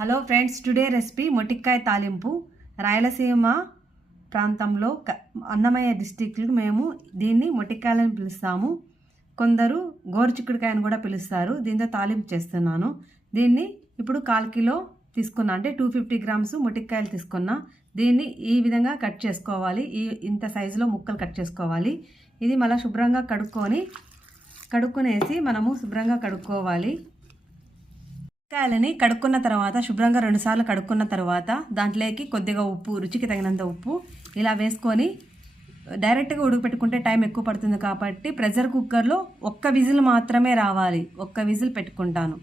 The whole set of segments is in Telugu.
హలో ఫ్రెండ్స్ టుడే రెసిపీ మొటిక్కాయ తాలింపు. రాయలసీమ ప్రాంతంలో క- అన్నమయ్య డిస్టిక్లో మేము దీన్ని మొటిక్కాయలని పిలుస్తాము. కొందరు గోరుచిక్కుడుకాయని కూడా పిలుస్తారు. దీంతో తాలింపు చేస్తున్నాను. దీన్ని ఇప్పుడు కాల్ కిలో తీసుకున్నా అంటే టూ ఫిఫ్టీ గ్రామ్స్ మొటిక్కాయలు తీసుకున్నా. దీన్ని ఈ విధంగా కట్ చేసుకోవాలి. ఈ ఇంత సైజులో ముక్కలు కట్ చేసుకోవాలి. ఇది మళ్ళీ శుభ్రంగా కడుక్కొని కడుక్కునేసి మనము శుభ్రంగా కడుక్కోవాలి. కాయలని కడుక్కున్న తర్వాత శుభ్రంగా రెండుసార్లు కడుక్కున్న తర్వాత దాంట్లోకి కొద్దిగా ఉప్పు రుచికి తగినంత ఉప్పు ఇలా వేసుకొని డైరెక్ట్గా ఉడకపెట్టుకుంటే టైం ఎక్కువ పడుతుంది కాబట్టి ప్రెషర్ కుక్కర్లో ఒక్క విజిల్ మాత్రమే రావాలి. ఒక్క విజిల్ పెట్టుకుంటాను.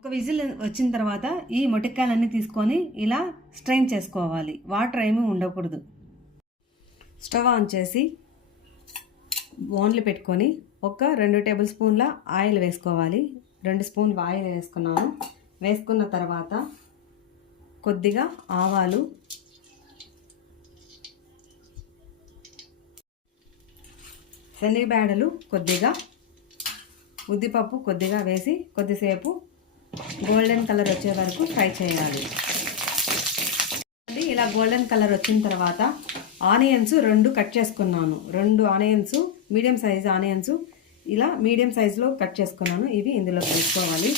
ఒక విజిల్ వచ్చిన తర్వాత ఈ మొటిక్కాయలన్నీ తీసుకొని ఇలా స్ట్రెయిన్ చేసుకోవాలి. వాటర్ ఏమీ ఉండకూడదు. స్టవ్ ఆన్ చేసి బోన్లు పెట్టుకొని ఒక రెండు టేబుల్ స్పూన్ల ఆయిల్ వేసుకోవాలి. రెండు స్పూన్లు ఆయిల్ వేసుకున్నాను. వేసుకున్న తర్వాత కొద్దిగా ఆవాలు శనగబేడలు కొద్దిగా ఉద్దిపప్పు కొద్దిగా వేసి కొద్దిసేపు గోల్డెన్ కలర్ వచ్చే వరకు ఫ్రై చేయాలి. ఇలా గోల్డెన్ కలర్ వచ్చిన తర్వాత ఆనియన్స్ రెండు కట్ చేసుకున్నాను. రెండు ఆనియన్స్ మీడియం సైజ్ ఆనియన్స్ ఇలా మీడియం సైజులో కట్ చేసుకున్నాను. ఇవి ఇందులో వేసుకోవాలి.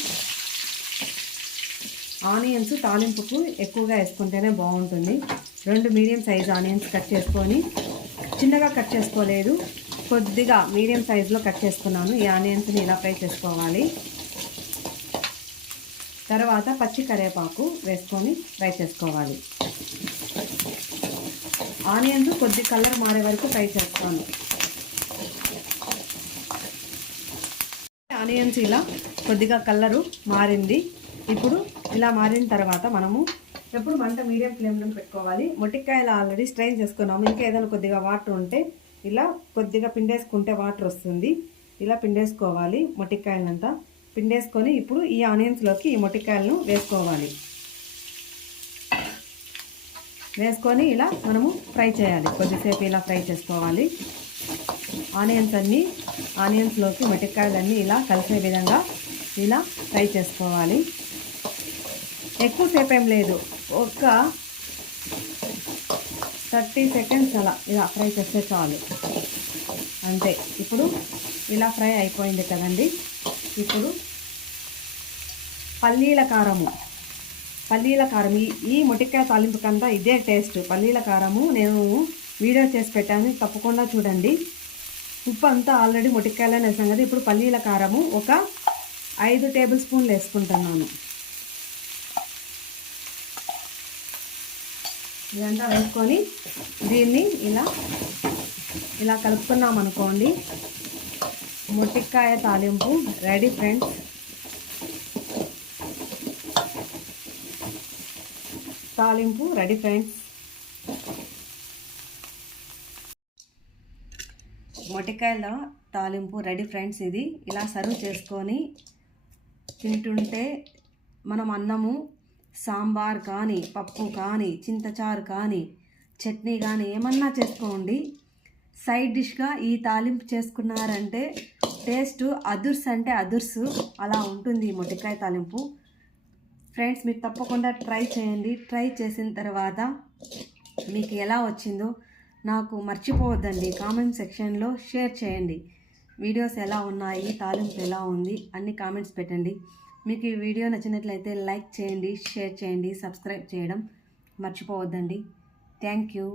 ఆనియన్స్ తాలింపుకు ఎక్కువగా వేసుకుంటేనే బాగుంటుంది. రెండు మీడియం సైజ్ ఆనియన్స్ కట్ చేసుకొని చిన్నగా కట్ చేసుకోలేదు. కొద్దిగా మీడియం సైజులో కట్ చేసుకున్నాను. ఈ ఆనియన్స్ని ఇలా ఫ్రై చేసుకోవాలి. తర్వాత పచ్చి కరివేపాకు వేసుకొని ఫ్రై చేసుకోవాలి. ఆనియన్స్ కొద్ది కలర్ మారే వరకు ఫ్రై చేస్తాను. ఆనియన్స్ ఇలా కొద్దిగా కలరు మారింది. ఇప్పుడు ఇలా మారిన తర్వాత మనము ఎప్పుడు మంట మీడియం ఫ్లేమ్లో పెట్టుకోవాలి. మొట్టికాయలు ఆల్రెడీ స్ట్రైన్ చేసుకున్నాము. ఇంకా ఏదైనా కొద్దిగా వాటర్ ఉంటే ఇలా కొద్దిగా పిండేసుకుంటే వాటర్ వస్తుంది. ఇలా పిండేసుకోవాలి మొట్టికాయలంతా పిండేసుకొని ఇప్పుడు ఈ ఆనియన్స్లోకి ఈ మొట్టికాయలను వేసుకోవాలి. వేసుకొని ఇలా మనము ఫ్రై చేయాలి. కొద్దిసేపు ఇలా ఫ్రై చేసుకోవాలి. ఆనియన్స్ అన్నీ ఆనియన్స్లోకి మిరపకాయలన్నీ ఇలా కలిసే విధంగా ఇలా ఫ్రై చేసుకోవాలి. ఎక్కువసేపు ఏం లేదు. ఒక థర్టీ సెకండ్స్ అలా ఇలా ఫ్రై చేస్తే చాలు. అంతే. ఇప్పుడు ఇలా ఫ్రై అయిపోయింది కదండి. ఇప్పుడు పల్లీల కారము. పల్లీల కారం ఈ ఈ మొటికాయ తాలింపుకంతా ఇదే టేస్ట్. పల్లీల కారము నేను వీడియో చేసి పెట్టాను. తప్పకుండా చూడండి. ఉప్పు అంతా ఆల్రెడీ మొటికాయలో వేసాం కదా. ఇప్పుడు పల్లీల కారము ఒక ఐదు టేబుల్ స్పూన్లు వేసుకుంటున్నాను. ఇదంతా వేసుకొని దీన్ని ఇలా ఇలా కలుపుకున్నాం అనుకోండి మొటికాయ తాలింపు రెడీ ఫ్రెండ్స్. తాలింపు రెడీ ఫ్రెండ్స్. మొటికాయల తాలింపు రెడీ ఫ్రెండ్స్ ఇది. ఇలా సర్వ్ చేసుకొని తింటుంటే మనం అన్నము సాంబార్ కానీ పప్పు కానీ చింతచారు కానీ చట్నీ కానీ ఏమన్నా చేసుకోండి. సైడ్ డిష్గా ఈ తాలింపు చేసుకున్నారంటే టేస్ట్ అదుర్స్ అంటే అదుర్స్ అలా ఉంటుంది ఈ మొటికాయ తాలింపు. ఫ్రెండ్స్ మీరు తప్పకుండా ట్రై చేయండి. ట్రై చేసిన తర్వాత మీకు ఎలా వచ్చిందో నాకు మర్చిపోవద్దండి. కామెంట్ సెక్షన్లో షేర్ చేయండి. వీడియోస్ ఎలా ఉన్నాయి? తాలింపు ఎలా ఉంది? అన్ని కామెంట్స్ పెట్టండి. మీకు ఈ వీడియో నచ్చినట్లయితే లైక్ చేయండి షేర్ చేయండి సబ్స్క్రైబ్ చేయడం మర్చిపోవద్దండి. Thank you